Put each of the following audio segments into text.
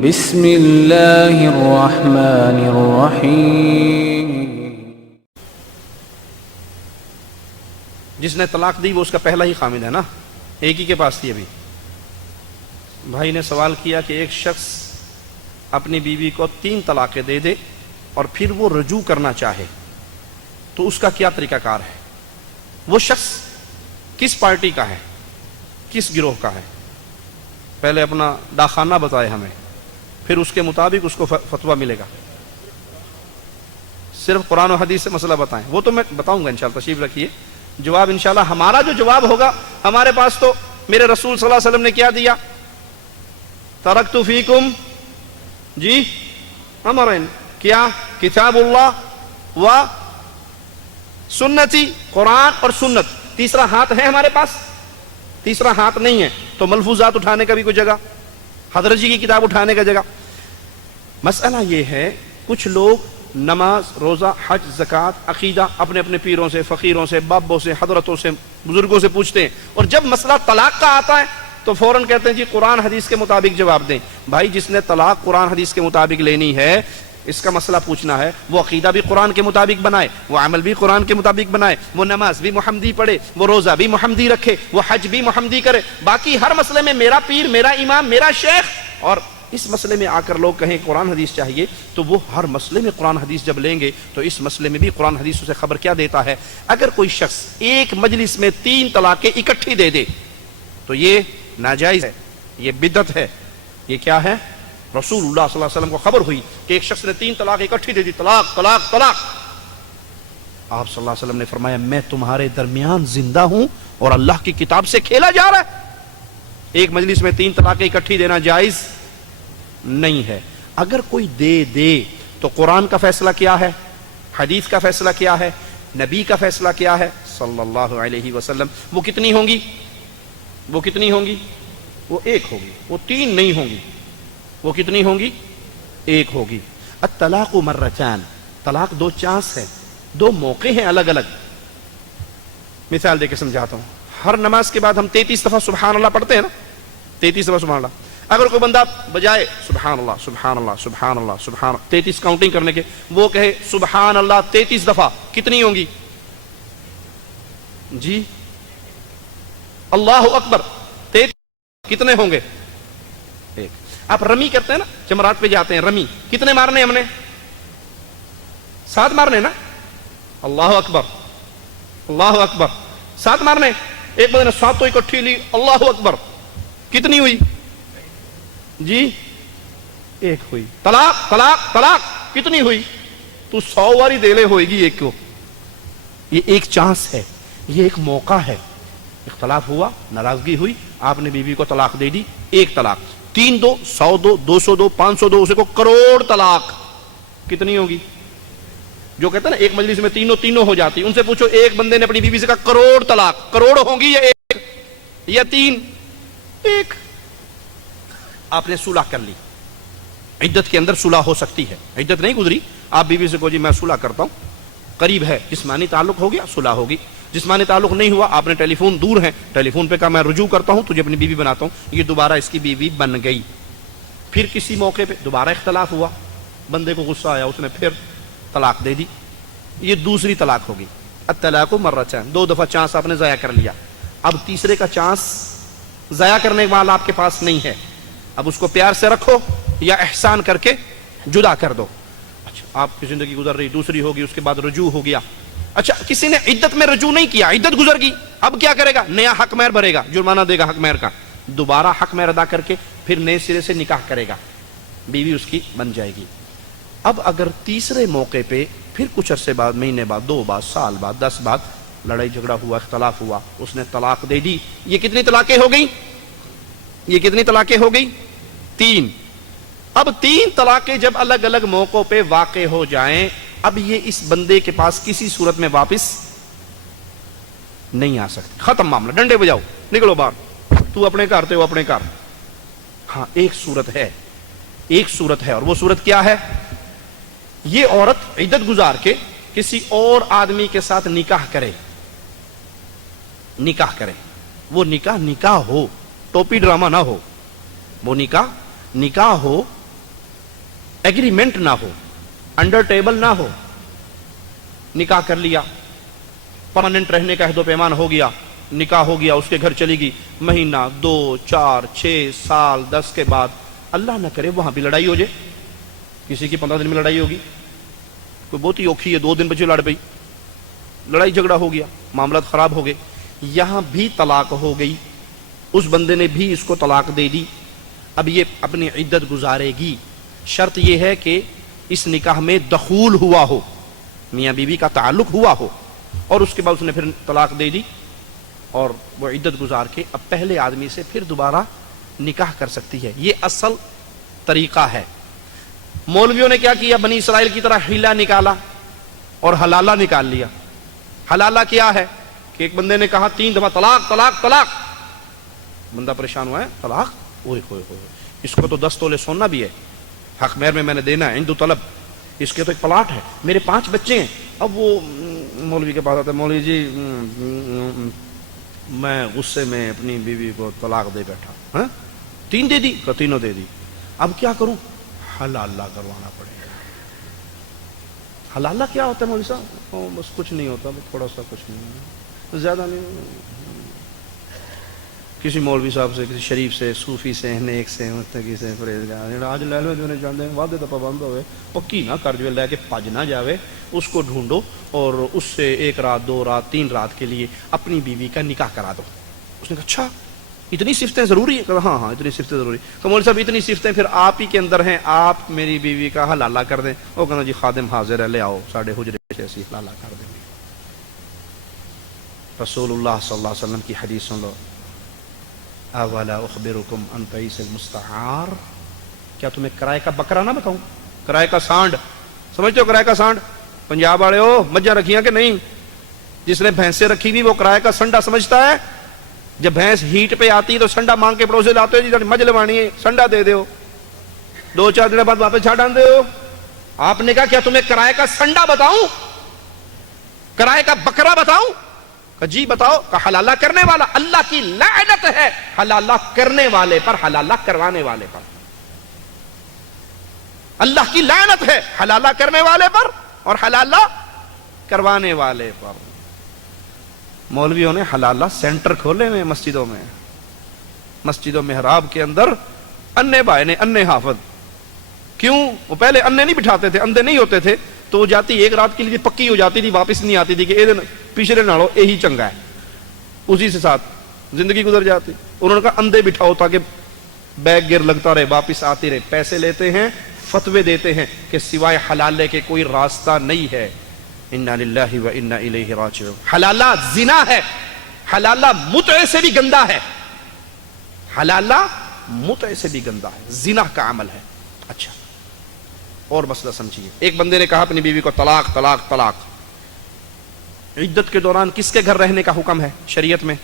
بسم اللہ الرحمن الرحیم۔ جس نے طلاق دی وہ اس کا پہلا ہی خامد ہے نا، ایک ہی کے پاس تھی۔ ابھی بھائی نے سوال کیا کہ ایک شخص اپنی بیوی کو 3 طلاقیں دے دے اور پھر وہ رجوع کرنا چاہے تو اس کا کیا طریقہ کار ہے؟ وہ شخص کس پارٹی کا ہے، کس گروہ کا ہے؟ پہلے اپنا داخانہ بتائے ہمیں، پھر اس کے مطابق اس کو فتویٰ ملے گا۔ صرف قرآن و حدیث سے مسئلہ بتائیں، وہ تو میں بتاؤں گا انشاءاللہ، تشریف رکھیے۔ جواب انشاءاللہ ہمارا جو جواب ہوگا، ہمارے پاس تو میرے رسول صلی اللہ علیہ وسلم نے کیا دیا؟ ترکت فیکم جی امرین، کیا؟ کتاب اللہ و سنتی، قرآن اور سنت۔ تیسرا ہاتھ ہے ہمارے پاس؟ تیسرا ہاتھ نہیں ہے، تو ملفوظات اٹھانے کا بھی کوئی جگہ، حضرت جی کی کتاب اٹھانے کا جگہ۔ مسئلہ یہ ہے، کچھ لوگ نماز، روزہ، حج، زکوٰۃ، عقیدہ اپنے اپنے پیروں سے، فقیروں سے، بابوں سے، حضرتوں سے، بزرگوں سے پوچھتے ہیں، اور جب مسئلہ طلاق کا آتا ہے تو فوراً کہتے ہیں جی قرآن حدیث کے مطابق جواب دیں۔ بھائی جس نے طلاق قرآن حدیث کے مطابق لینی ہے، اس کا مسئلہ پوچھنا ہے، وہ عقیدہ بھی قرآن کے مطابق بنائے، وہ عمل بھی قرآن کے مطابق بنائے، وہ نماز بھی محمدی پڑھے، وہ روزہ بھی محمدی رکھے، وہ حج بھی محمدی کرے۔ باقی ہر مسئلے میں میرا پیر، میرا امام، میرا شیخ، اور اس مسئلے میں آ کر لوگ کہیں قرآن حدیث چاہیے، تو وہ ہر مسئلے میں قرآن حدیث جب لیں گے تو اس مسئلے میں بھی قرآن حدیث اسے خبر کیا دیتا ہے؟ اگر کوئی شخص ایک مجلس میں 3 طلاقیں اکٹھی دے دے تو یہ ناجائز ہے، یہ بدعت ہے۔ یہ کیا ہے؟ رسول اللہ صلی اللہ علیہ وسلم کو خبر ہوئی کہ ایک شخص نے 3 طلاق اکٹھی دے دی، طلاق طلاق طلاق۔ آپ صلی اللہ علیہ وسلم نے فرمایا میں تمہارے درمیان زندہ ہوں اور اللہ کی کتاب سے کھیلا جا رہا ہے۔ ایک مجلس میں 3 طلاقیں اکٹھی دینا جائز نہیں ہے۔ اگر کوئی دے تو قرآن کا فیصلہ کیا ہے، حدیث کا فیصلہ کیا ہے، نبی کا فیصلہ کیا ہے صلی اللہ علیہ وسلم؟ وہ کتنی ہوں گی؟ وہ کتنی ہوں گی؟ وہ 1 ہوگی، وہ 3 نہیں ہوں گی۔ وہ کتنی ہوں گی؟ 1 ہوگی۔ الطلاق مرتان، طلاق 2 چانس ہے، 2 موقع ہیں الگ الگ۔ مثال دے کے سمجھاتا ہوں۔ ہر نماز کے بعد ہم 33 دفعہ سبحان اللہ پڑھتے ہیں نا، 33 دفعہ سبحان اللہ۔ اگر کوئی بندہ بجائے سبحان اللہ سبحان اللہ سبحان اللہ سبحان اللہ 33 کاؤنٹنگ کرنے کے، وہ کہے سبحان اللہ 33 دفعہ، کتنی ہوں گی؟ جی اللہ اکبر 33، کتنے ہوں گے؟ 1۔ آپ رمی کرتے ہیں نا، جمرات پہ جاتے ہیں، رمی کتنے مارنے ہم نے؟ 7 مارنے نا۔ اللہ اکبر اللہ اکبر 7 مارنے۔ ایک بندے نے 7 اکٹھی لی، اللہ اکبر، کتنی ہوئی؟ جی 1 ہوئی۔ طلاق طلاق طلاق کتنی ہوئی؟ تو 100 واری دے لے ہوئے گی 1 کو۔ یہ ایک چانس ہے، یہ ایک موقع ہے۔ اختلاف ہوا، ناراضگی ہوئی، آپ نے بیوی کو طلاق دے دی، 1 طلاق۔ 3 دو، 100 دو، 200 دو، 500 دو، اسے کو کروڑ طلاق، کتنی ہوگی؟ جو کہتے ہیں نا ایک مجلس میں تینوں ہو جاتی، ان سے پوچھو ایک بندے نے اپنی بیوی سے کہا کروڑ طلاق، کروڑ ہوں گی یا 1 یا 3؟ 1۔ آپ نے صلح کر لی، عدت کے اندر صلح ہو سکتی ہے، عدت نہیں گزری، آپ بیوی سے کہو جی میں صلح کرتا ہوں، قریب ہے، جسمانی تعلق ہو گیا، صلح ہوگی۔ جسمانی تعلق نہیں ہوا، آپ نے ٹیلی فون، دور ہیں، ٹیلی فون پہ کہا میں رجوع کرتا ہوں، تجھے اپنی بیوی بناتا ہوں، یہ دوبارہ اس کی بیوی بن گئی۔ پھر کسی موقع پہ دوبارہ اختلاف ہوا، بندے کو غصہ آیا، اس نے پھر طلاق دے دی، یہ دوسری طلاق ہوگی۔ الطلاق مرتان، 2 دفعہ چانس آپ نے ضائع کر لیا، اب تیسرے کا چانس ضائع کرنے والا آپ کے پاس نہیں ہے، اب اس کو پیار سے رکھو یا احسان کر کے جدا کر دو۔ اچھا آپ کی زندگی گزر رہی، دوسری ہوگی، اس کے بعد رجوع ہو گیا۔ اچھا کسی نے عدت میں رجوع نہیں کیا، عدت گزر گئی، اب کیا کرے گا؟ نیا حق مہر بھرے گا، جرمانہ دے گا حق مہر کا، دوبارہ حق مہر ادا کر کے پھر نئے سرے سے نکاح کرے گا، بیوی اس کی بن جائے گی۔ اب اگر تیسرے موقع پہ پھر کچھ عرصے بعد، مہینے بعد، 2 بعد، سال بعد، 10 بعد لڑائی جھگڑا ہوا، اختلاف ہوا، اس نے طلاق دے دی، یہ کتنی طلاقیں ہو گئی؟ یہ کتنی طلاقیں ہو گئی؟ 3۔ اب 3 طلاقیں جب الگ الگ موقعوں پہ واقع ہو جائیں، اب یہ اس بندے کے پاس کسی صورت میں واپس نہیں آ سکتی، ختم معاملہ، ڈنڈے بجاؤ، نکلو باہر، تو اپنے گھر تے ہو اپنے گھر۔ ہاں ایک صورت ہے، ایک صورت ہے، اور وہ صورت کیا ہے؟ یہ عورت عدت گزار کے کسی اور آدمی کے ساتھ نکاح کرے، نکاح کرے، وہ نکاح ہو، ٹوپی ڈرامہ نہ ہو، وہ نکاح ہو، एग्रीमेंट ना हो, अंडर टेबल ना हो, निकाह कर लिया, परमानेंट रहने का अहद पैमान हो गया, निकाह हो गया, उसके घर चली गई, महीना 2 4 6 साल 10 के बाद अल्लाह ना करे वहां भी लड़ाई हो जाए। किसी की 15 दिन में लड़ाई होगी, कोई बहुत ही औखी है, 2 दिन बच्चे लड़ पई, लड़ाई झगड़ा हो गया, मामला खराब हो गए, यहां भी तलाक हो गई, उस बंदे ने भी इसको तलाक दे दी। अब ये अपनी इद्दत गुजारेगी। शर्त यह है कि इस निकाह में दखूल हुआ हो, मियाँ बीवी का ताल्लुक हुआ हो, और उसके बाद उसने फिर तलाक दे दी और वो इद्दत गुजार के अब पहले आदमी से फिर दोबारा निकाह कर सकती है। ये असल तरीका है। मौलवियों ने क्या किया, बनी इसराइल की तरह हिला निकाला और हलाला निकाल लिया। हलाला क्या है कि एक बंदे ने कहा 3 दफा तलाक तलाक तलाक, बंदा परेशान हुआ है, तलाक, ओए होए होए, इसको तो 10 तोले सोना भी है, हक मेहर में मैंने देना है, हिंदू तलब, इसके तो एक प्लाट है, मेरे 5 बच्चे हैं। अब वो मौलवी के पास आता है, मौलवी जी मैं गुस्से में अपनी बीवी को तलाक दे बैठा, हाँ 3 दे दी, तीनों दे दी, अब क्या करूं, हलाला करवाना पड़ेगा। हलाला क्या होता है मौलवी साहब? बस कुछ नहीं होता, थोड़ा सा, कुछ नहीं, ज्यादा नहीं। किसी मौलवी साहब से, किसी शरीफ से, सूफी से, नेक से, मुत्तकी से, परहेज़गार, आज ले लो जो चाहते हैं, वादे तो पाबंद होवे, पक्की ना कर जो लेके भज ना जावे, उसको ढूंढो और उससे 1 रात 2 रात 3 रात के लिए अपनी बीवी का निकाह करा दो। उसने कहा अच्छा इतनी सिफ्तें जरूरी है? कहा हाँ हाँ इतनी सिफ्तें जरूरी। तो मौलवी साहब इतनी सिफ्तें फिर आप ही के अंदर हैं, आप मेरी बीवी का हलाला कर दें। वो कहना जी खादिम हाजिर है, ले आओ, साढ़े हुजरे से ऐसी हलाला कर देंगे। रसूलुल्लाह सल्लल्लाहु अलैहि वसल्लम की हदीस सुन लो, अवला उखबिरुकुम अन तईसिल मुस्तआर, क्या तुम्हें किराए का बकरा ना बताऊं? किराए का सांड, समझते हो किराए का सांड? पंजाब वाले हो, मज्जा रखियां कि नहीं? जिसने भैंसे रखी हुई वो किराए का संडा समझता है। जब भैंस हीट पे आती है तो संडा मांग के पड़ोसे लाते हो, जी मज लवानी है, संडा दे दो, 2-4 दिन बाद वापस छाड़ आते हो। आपने कहा क्या तुम्हें किराए का संडा बताऊं, किराए का बकरा बताऊं? जी बताओ। का हलाला करने वाला, अल्लाह की लानत है हलाला करने वाले पर, हलाला करवाने वाले पर। अल्लाह की लानत है हलाला करने वाले पर और हलाला करवाने वाले पर। मौलवियों ने हलाला सेंटर खोले हुए मस्जिदों में, मस्जिदों मेहराब के अंदर अन्ने भाई ने, अन्ने हाफिज। क्यों? वो पहले अन्ने नहीं बिठाते थे, अंधे नहीं होते थे, तो वो जाती 1 रात के लिए पक्की हो जाती थी, वापस नहीं आती थी कि दिन पिछले नालों यही चंगा है, उसी से साथ जिंदगी गुजर जाती। उन्होंने कहा अंधे बिठाओ ताकि बैग गिर लगता रहे, वापिस आती रहे। पैसे लेते हैं, फतवे देते हैं कि सिवाय हलाले के कोई रास्ता नहीं है। इन्ना लिल्लाहि व इन्ना इलैहि राजिऊन। हलाला जिना है, हलाला मुतअ से भी गंदा है, हलाला मुतअ से भी गंदा है, जिना का अमल है। अच्छा और मसला समझिए, एक बंदे ने कहा अपनी बीवी को तलाक तलाक तलाक। इद्दत के दौरान किसके घर रहने का हुक्म है शरीयत में?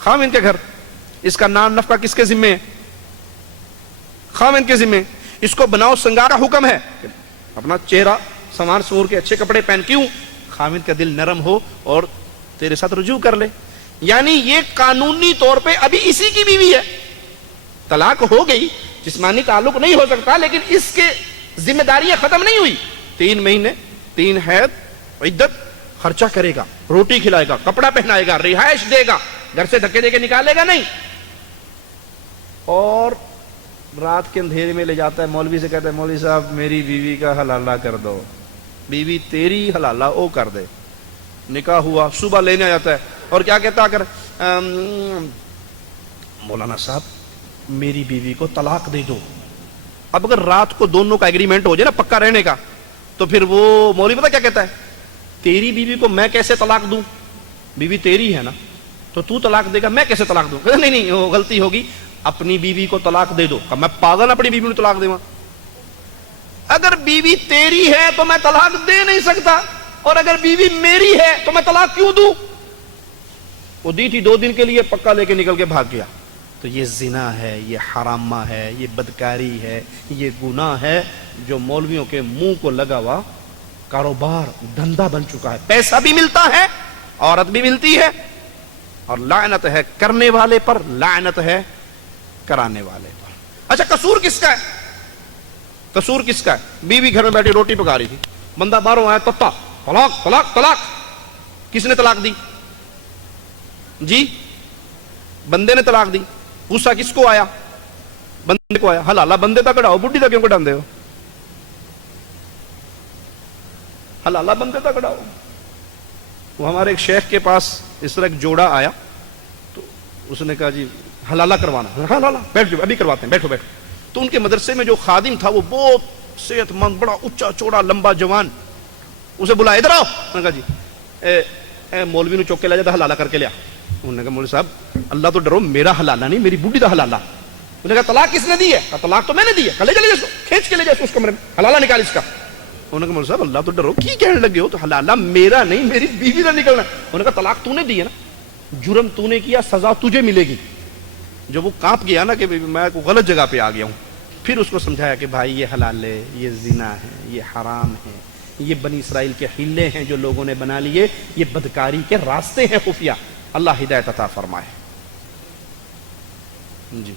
खाविन के घर। इसका नाम नफका किसके जिम्मे है? खाविन के जिम्मे। इसको बनाओ संगार का हुक्म है, अपना चेहरा संवार सूर के अच्छे कपड़े पहन। क्यों? खाविन का दिल नरम हो और तेरे साथ रुजू कर ले। यानी ये कानूनी तौर पे अभी इसी की बीवी है, तलाक हो गई, जिस्मानी ताल्लुक नहीं हो सकता, लेकिन इसके जिम्मेदारियां खत्म नहीं हुई। 3 महीने 3 हैद इद्दत, खर्चा करेगा, रोटी खिलाएगा, कपड़ा पहनाएगा, रिहाइश देगा, घर से धक्के देके निकालेगा नहीं। और रात के अंधेरे में ले जाता है, मौलवी से कहता है मौलवी साहब मेरी बीवी का हलाला कर दो। बीवी तेरी हलाला वो कर दे। निकाह हुआ, सुबह लेने आ जाता है और क्या कहता अगर मौलाना साहब मेरी बीवी को तलाक दे दो। अब अगर रात को दोनों का एग्रीमेंट हो जाए ना पक्का रहने का, तो फिर वो मौलवी पता क्या कहता है, तेरी बीवी को मैं कैसे तलाक दूं, बीवी तेरी है ना, तो तू तलाक देगा, मैं कैसे तलाक दूं? नहीं नहीं वो गलती होगी, अपनी बीवी को तलाक दे दो। मैं पागल अपनी बीवी को तलाक देवा? अगर बीवी तेरी है तो मैं तलाक दे नहीं सकता, और अगर बीवी मेरी है तो मैं तलाक क्यों दूं? वो दी थी 2 दिन के लिए, पक्का लेके निकल के भाग गया। तो ये जिना है, ये हरामा है, ये बदकारी है, ये गुनाह है जो मौलवियों के मुंह को लगा हुआ कारोबार, धंधा बन चुका है। पैसा भी मिलता है, औरत भी मिलती है, और लानत है करने वाले पर, लानत है कराने वाले पर। अच्छा कसूर किसका है? कसूर किसका है? बीवी घर में बैठी रोटी पका रही थी, बंदा बाहरों आया, तत्ता तलाक तलाक तलाक। किसने तलाक दी जी? बंदे ने तलाक दी। गुस्सा किसको आया? बंदे को आया। हलाला बंदे तक कढ़ाओ, बुढ़ी तक क्यों कढ़ाते हो? हलाला बंदे तक कढ़ाओ। वो हमारे एक शेख के पास इस तरह एक जोड़ा आया, तो उसने कहा जी हलाला करवाना। हलाला, बैठ जाओ, अभी करवाते हैं, बैठो बैठो। तो उनके मदरसे में जो खादिम था वो बहुत सेहतमंद, बड़ा ऊंचा चौड़ा लंबा जवान, उसे बुलाया, इधर आओ। उन्होंने कहा जी मौलवी ने चौक के ला जाता, हलाला करके लिया। उन्होंने कहा मौलवी साहब अल्लाह तो डरो, मेरा हलाला नहीं, मेरी बुढ़ी का हलाला। उन्होंने कहा तलाक किसने दी है? कहा तलाक तो मैंने दी है। कहा ले चले इसको, खींच के ले जाए उस कमरे में, हलाला निकाल इसका। उन्होंने कहा मौलवी साहब अल्लाह तो डरो, की कहने लगे हो? तो हलाला मेरा नहीं, मेरी बीवी का निकलना। उन्होंने कहा तलाक तूने दी है ना, जुर्म तूने किया, सजा तुझे मिलेगी। जब वो कांप गया ना कि मैं को गलत जगह पे आ गया हूं, फिर उसको समझाया कि भाई ये हलाल है, ये जिना है, ये हराम है, ये बनी इसराइल के हिल्ले हैं जो लोगों ने बना लिए, ये बदकारी के रास्ते हैं खुफिया। अल्लाह हिदायत अता फरमाए जी।